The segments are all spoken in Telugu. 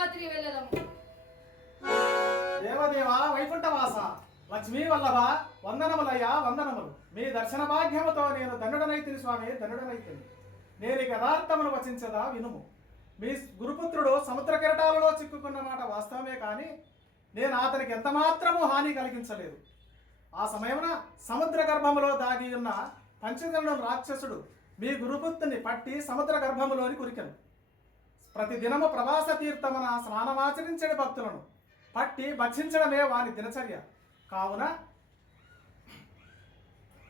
క్షేమంగా తిరిగి వెళ్ళదాము. దేవదేవ వైకుంఠవాస లక్ష్మీ వల్లభ వందనములయ్యా వందనములు. మీ దర్శన భాగ్యముతో నేను దండుడనైతిని స్వామి, దండుడనైతిని. నేను యథార్థమును వచించదా వినుము. మీ గురుపుత్రుడు సముద్ర కెరటాలలో చిక్కుకున్న మాట వాస్తవమే, కానీ నేను అతనికి ఎంత మాత్రమూ హాని కలిగించలేదు. ఆ సమయమున సముద్ర గర్భములో దాగి ఉన్న పంచజనుడు రాక్షసుడు మీ గురుపుత్రుని పట్టి సముద్ర గర్భములోని కురికెను. ప్రతిదినము ప్రవాస తీర్థమున స్నానమాచరించని భక్తులను పట్టి భక్షించడమే వాని దినచర్య. కావున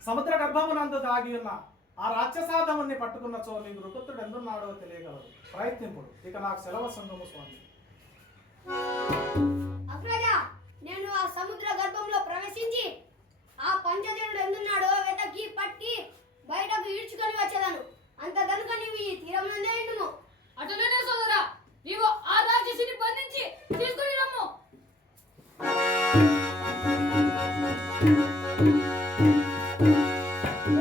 సముద్ర గర్భమునందు దాగి ఉన్న ఆ రాక్షసాధముని పట్టుకున్నచో నీ గురుపుత్రుడు ఎందున్నాడో తెలియగలరు. ప్రయత్నింపుడు. ఇక నాకు సెలవు సంగము స్వామి. అగ్రజ, నేను ఆ సముద్ర గర్భంలో ప్రవేశించి ఆ పంచజనుడు ఎందున్నాడో వెతకి పట్టి బయటకు ఈడ్చుకొని వచ్చేదాను. అంత కనుక నీవు ఈ తీరమునందే ఉండుము. అటులనే సోదరా, నీవు ఆ రాక్షసిని బంధించి తీసుకుని రమ్ము.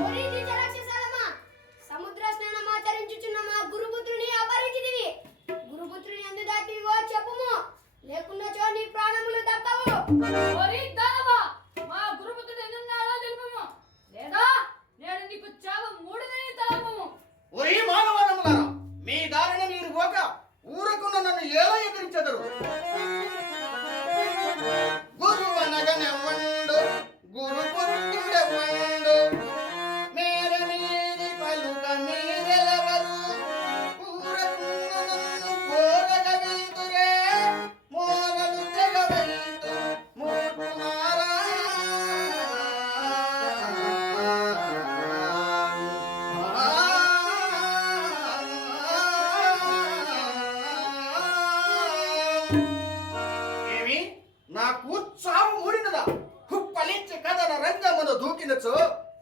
ఓరి నీచ రాక్షసాలమా, సముద్ర స్నానమాచరించుచున్న మా గురుపుత్రుని అపహరించితివి. గురుపుత్రుని ఎందు దాటివో చెప్పుము, లేకున్నచో నీ ప్రాణములు దక్కవు. ఓరి దానవా, మా గురుపుత్రుడు ఎందున్నాడో తెలుపము, లేదా నేను నీకు చావు మూడుదని తలపము. ఒరే మానవానములారా, మీ దారిని మీరు పోక ఊరకున్న నన్ను ఎలా ఎదిరించెదరు? గురువనగనెవ్వండు, గురుపుత్రుడెవ్వండు, మేర మీరి పలుక మీరెలవరు, ఊరకున్న నన్ను కోరగ వెళ్తురే, మోరలు తెగ వెళ్తు మూర్ఖులారా. ఏమి నాకు చావు మూడినదా? హుప్పలించి కథన రంగమును దూకినచో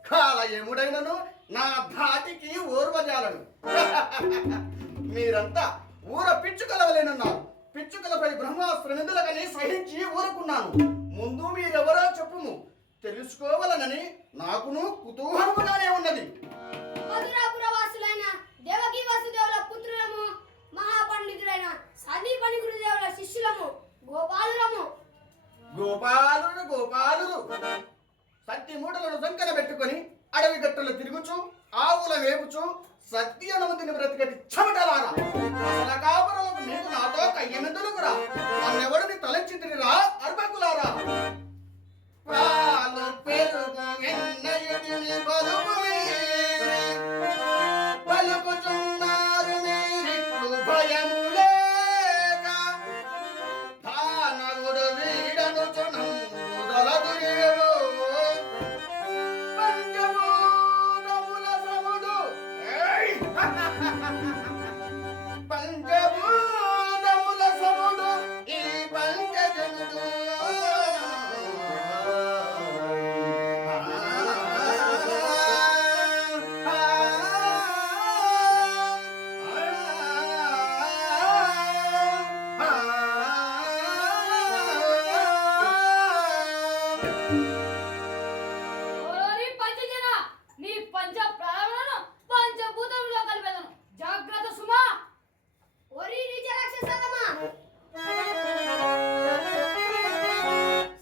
కాల ఎముడైనను నా ధాటికి ఓర్వజాలను. మీరంతా ఊర పిచ్చుకలవలేనున్నారు. పిచ్చుకలపై బ్రహ్మాస్త్ర నిందులకని సహించి ఊరుకున్నాను. ముందు మీరెవరో చెప్పుము, తెలుసుకోవాలనని నాకును కుతూహలముగానే ఉన్నది. మధురాపురవాసులైన దేవకీ వసుదేవుల పుత్రులము, మహాపండితులైన సందీపని గురుదేవుల శిష్యులము, గోపాలులము. గోపాలుడు సత్తి మూటలను సంకన పెట్టుకొని అడవి గట్టులు తిరుగుచు ఆవుల వేపుచు సత్తి అనుమతిని బ్రతికటి చెమటలారా. అసల కాపురలకు మీకు నాతో కయ్యమెందులుకురా, నన్నెవడిని తలచితిరిరా అర్భకులారా. పాలు పెరుగు ఎన్నయుడిని పలుకుచున్నారు మీరిప్పుడు భయము లేక, ధానవుడు వీడనుచును మొదలదురేవో పంచభూతముల సముడు. పంచభూతముల సముడు ఈ పంచజనుడు. ఓరి పంచజన, నీ పంచ ప్రాణములను పంచభూతములో కలిపెదను. జాగ్రత్త సుమా. ఓరి నీచ రాక్షసాలమా,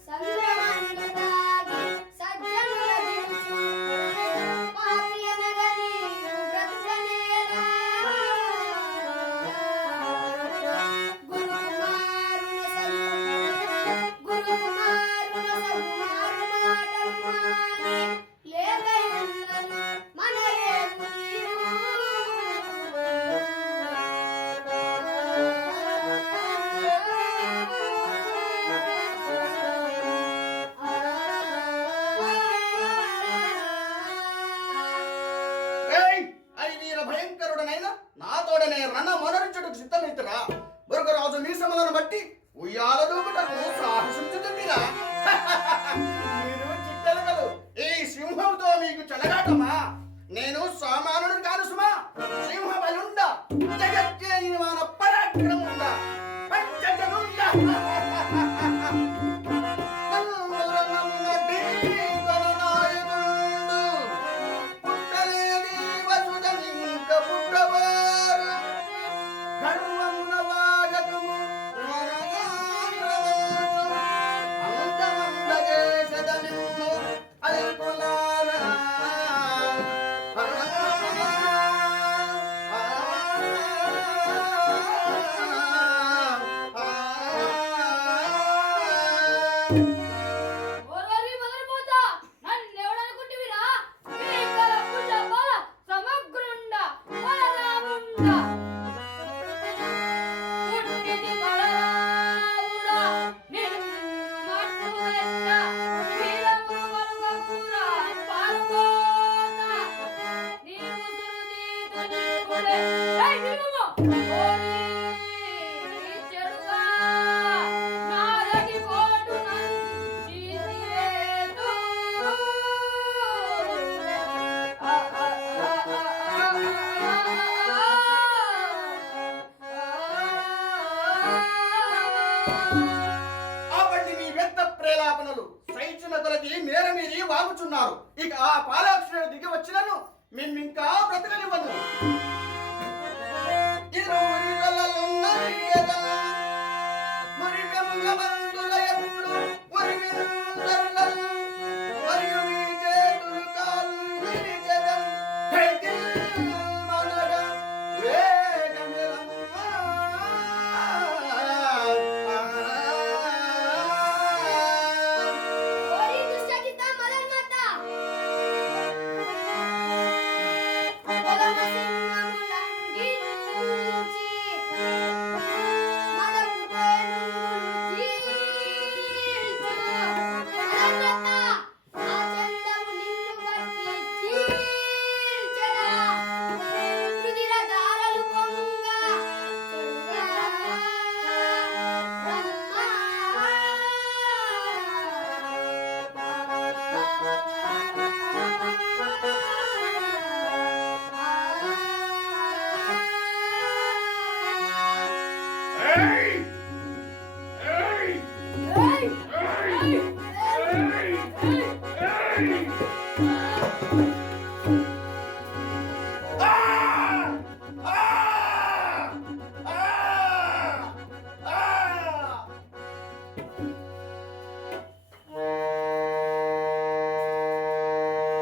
సంద్రమందు దాగి సజ్జనుల దినుచు, పాపియనగని బ్రతుకనేలా. గురుకుమారుల సన్మారు మాటలు మాని, లేకయున్నను మనలేకు నీవు. అది వీర భయంకరుడనైనా నాతోడనే రణ మనరించుటకు సిద్ధమైతురా. మరొకరాజు మీసములను బట్టి ఉయ్యాల దూకుటకు సాహసించుతుందిరా. మీరు చిట్టెలకలు, ఈ సింహంతో మీకు చెలగాటమా? నేను సామానుడు కాను సుమా. సింహ బలుండ, జగజ్జయమాన పరాక్రముండ, పంచజనుండ. నందురనమ్మ ఢీకొన నాయకుడు, పుట్టలేని వసుడనింక పుట్టవారు. గర్వమున వాగకము ఆపండి మీ వ్యర్థ ప్రేలాపనలు. సైచిన కొలది మేర మీరి వాగుచున్నారు. ఇక ఆ పాలాక్షుడు దిగి వచ్చినను మేమింకా బ్రతకనివ్వను. ఇరువురి గలలున్నవి కదా, మురిపెముల బంధుల ఎప్పుడు మురివిందరులను, మరియు మీ చేతులు కాళ్ళు విరిచెదం. మనగా వేగమిరమ్మ. ఓరి దుష్టచిత్త మదన్మత్త, పొలమ సింహములంఘించి మదపుటేనుగులు చీల్చు. మదన్మత్త, ఆ చందము నిన్ను బట్టి చీల్చెదా. రుధిర ధారలు పొంగ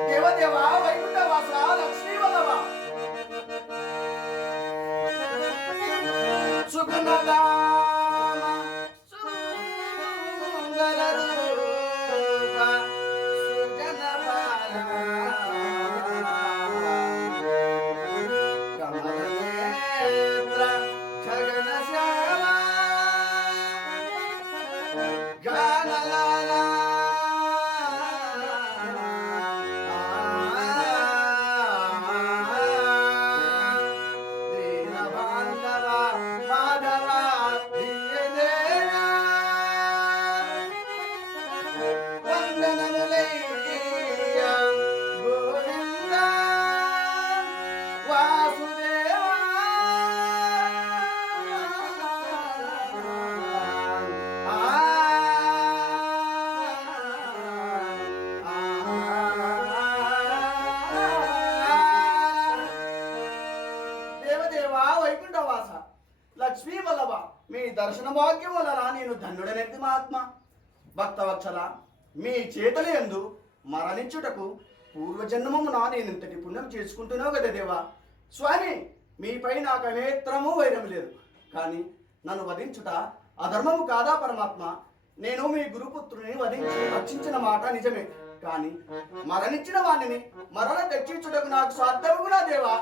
దేవదేవ వైకుంఠవాస లక్ష్మీ వల్లభ సుగుణదామ సుందర రూప సుజనపాల కమలనేత్ర జగనశ్యామ గానలాల దీనబాంధవ మాధవ దివ్యదేవ వందనములయ్య గోవింద వాసుదేవ దేవదేవ వైకుంఠవాస లక్ష్మీ వల్లభ మీ దర్శన భాగ్యం వలన నేను ధన్యుడనెత్తి మహాత్మ. భక్తవత్సల, మీ చేతుల యందు మరణించుటకు పూర్వజన్మమున నేను ఇంతటి పుణ్యం చేసుకుంటున్నావు కదా దేవా. స్వామి, మీపై నాకు నేత్రము వైరం లేదు, కానీ నన్ను వధించుట అధర్మము కాదా పరమాత్మ? నేను మీ గురుపుత్రుని వధించి రక్షించిన మాట నిజమే, కానీ మరణించిన వాణిని మరణ తెచ్చించుటకు నాకు సాధ్యమునా దేవా?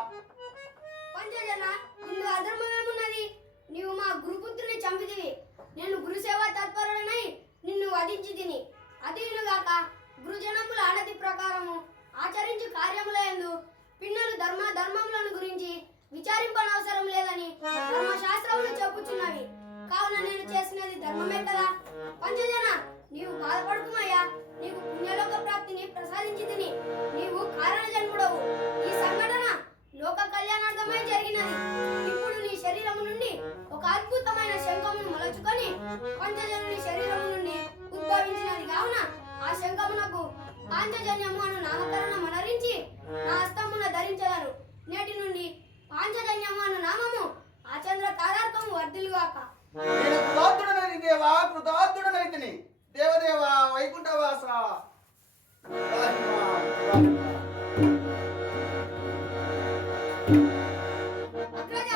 పంచజన, ఇందు అధర్మమేమున్నది? నీవు మా గురుపుత్రుని చంపితివి. నేను గురుసేవ తత్పరుడనై నిన్ను వధించి తిని. అదీనుగాక గురుజనముల ఆనతి ప్రకారము ఆచరించు కార్యముల యందు పిన్నలు ధర్మములను గురించి విచారింపనవసరం లేదని ధర్మశాస్త్రములు చెప్పుచున్నవి. కావున నేను చేసినది ధర్మమే కదా. పంచజన, నీవు బాధపడుకుమయ్యా. నీకు పుణ్యలోక ప్రాప్తిని ప్రసాదించి తిని. నీవు కారణ జన్ముడవు. ఈ సంఘటన లోక కళ్యాణార్థమై జరిగినది. ఇప్పుడు నీ శరీరము నుండి ఒక అద్భుతమైన శంఖమును మలచుకొని పంచజనుని శరీరము నుండి ఉద్భవించినది కావున ఆ శంఖమునకు పాంచజన్యము అను నామకరణం అనరించి నా హస్తమున ధరించదను. నేటి నుండి పాంచజన్యము అను నామము ఆచంద్ర తాదార్కము వర్ధిల్లుగాక. నేను కృతార్థుడనైతి దేవా, కృతార్థుడనైతిని. దేవదేవ వైకుంఠవాస అగ్రజ,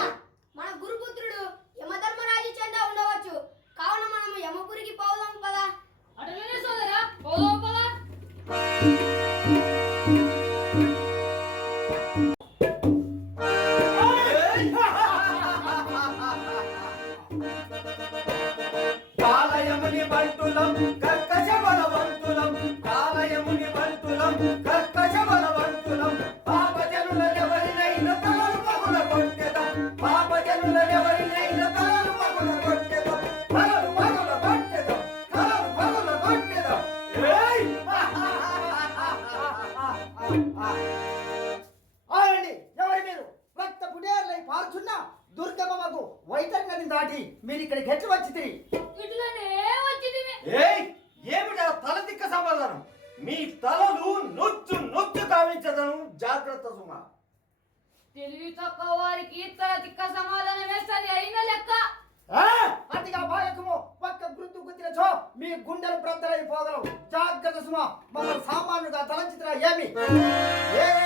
మన గురుపుత్రుడు యమధర్మరాజు చెంద ఉండవచ్చు. కావున మనము యమపురికి పోదాం పదా. అటులనే సోదరా, పోదాం పద. కాలయముని బంటులం కర్కశ బలవంతులం, కాలయముని బంటులం కర్కశ బలవంతులం. పాపజనులెవరినైనా తలలు పగుల కొట్టెదం, పాపజనులెవరినైనా తలలు పగుల కొట్టెదం, తలలు పగుల కొట్టెదం, తలలు పగుల కొట్టెదం. ఆగండి, ఎవరు మీరు? రక్త పుడేర్లై పారుచున్న దుర్గమకు వై వైతరి నదిని దాటి మీరు ఇక్కడికి ఎట్లు వచ్చి ఇట్లనే వచ్చింది ఏయ్ ఏమిటా తల దిక్క సమాధానం మీ తలలు నొచ్చు నొచ్చు కావించదను జాగ్రత్త సుమా తెలివి తక్కువ వారికి తల తిక్క సమాధానం వేస్తుంది అయిన లెక్క అతిగా బాయకము పక్క గుర్తు గుర్తినచో మీ గుండెలు బ్రద్దలైపోగలవు జాగ్రత్త సుమా మన సామాన్యుగా తలంచితున్నా ఏమి ఏడు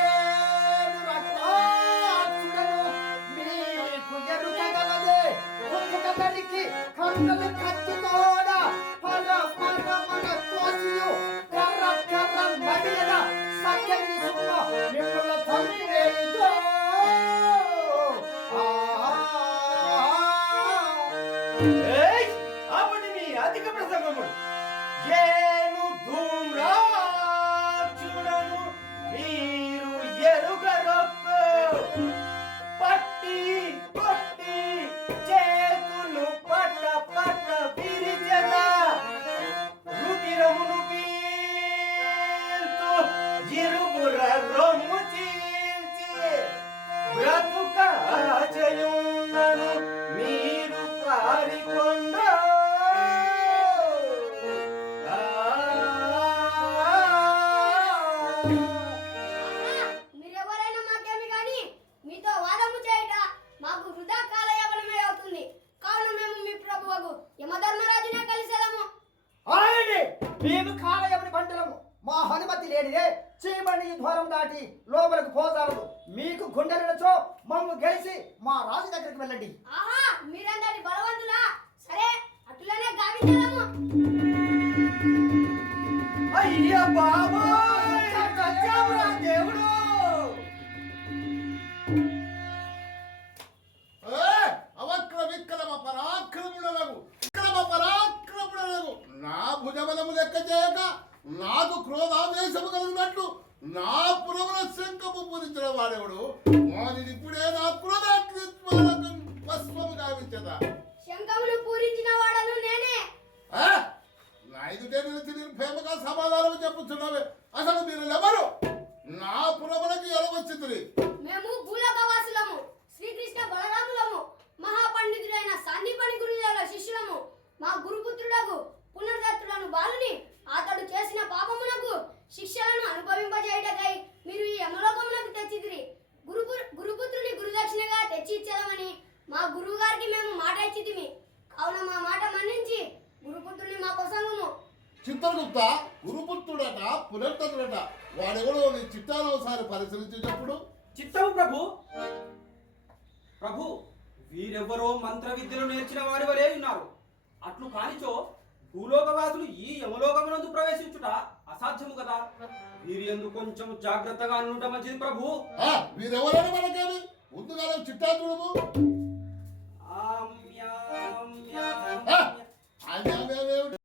రక్తాక్షుడను మీకు ఎరుకగలదే ఒక్కొక్క తల్లికి కన్నులు కత్తితోడ పర పరమన కోసియు కర్ర కర్ర నడియన సఖ్యని సుమ మిమ్మల్ని తల్లి వేయితో ఏయ్ ఆపండి మీ అధిక ప్రసంగములు ఏను ధూమ్రాక్షుడను మీరు ఎరుగరొక్కు పట్టి పట్టి చేతులు పట్ట పట్ట విరిచెద రుధిరమును పీల్చు ఇరుగుర రొమ్ము చీల్చి బ్రతుక చేయున్నను మీరు పారికొండ మీరెవరైనా మాకేమి కానీ మీతో వాదము చేయట మాకు వృధా కాలయాపనమే అవుతుంది కావున మేము మీ ప్రభువుకు యమధర్మరాజునే కలిసేదము ఆగండి మేము కాలయమని బంటులము మా హనుమతి లేనిదే చీమని ద్వారం దాటి లోపలికి పోతారు మీకు గుండెలచో మమ్ము గెలిచి మా రాజు దగ్గరికి వెళ్ళండి ఆహా మీరందరి బలవంతులా సరే అట్లనే గావించదము అయ్యా బాబా దేవుడు అవక్ర విక్రమ పరాక్రముడనగు నా భుజబలము లెక్క చేయక నాకు క్రోధావేశము కలిగినట్లు నా పురముల శంఖము పూరించిన వాడెవడు వాడిని ఇప్పుడే నా క్రోధాగ్ని భస్మము గావించదా శంఖమును పూరించిన వాడను నేనే నా ఎదుటే నిలిచి నిర్భయముగా సమాధానం చెప్పుచున్నావే అసలు మీరు ఎవరు నా పురములకి ఎలవచ్చింది మేము భూలోకవాసులము శ్రీకృష్ణ బలరాములము మహాపండితుడైన సందీపని గురుదేవుల శిష్యులము మా గురుపుత్రులకు పునర్దత్తులను బాలుని అతడు చేసిన పాపములకు శిక్షలను అనుభవింపజేయటకై మీరు ఈ యమలోకమునకు తెచ్చిదిరి గురుపుత్రుని గురుదక్షిణగా తెచ్చి ఇచ్చేదమని మా గురువు గారికి మేము మాట ఇచ్చితిమి కావున మా మాట మన్నించి గురుపుత్రుని మా కొసంగుము చిత్రగుప్త గురుపుత్రుడట పునర్తతుడట వాడెవడో నీ చిట్టాను ఒకసారి పరిశీలించేటప్పుడు చిత్తము ప్రభు ప్రభు వీరెవ్వరో మంత్ర విద్యలు నేర్చిన వారి వలె ఉన్నారు అట్లు కానిచో భూలోకవాసులు ఈ యమలోకమునందు ప్రవేశించుట అసాధ్యము కదా వీరి ఎందు కొంచెం జాగ్రత్తగా అనుట మంచిది ప్రభు వీరెవరైనా మనకేమి ముందుగా చిట్టా చూడము ఆమ్యామ్యామ్యా. ఆజ్ఞామేమిటి?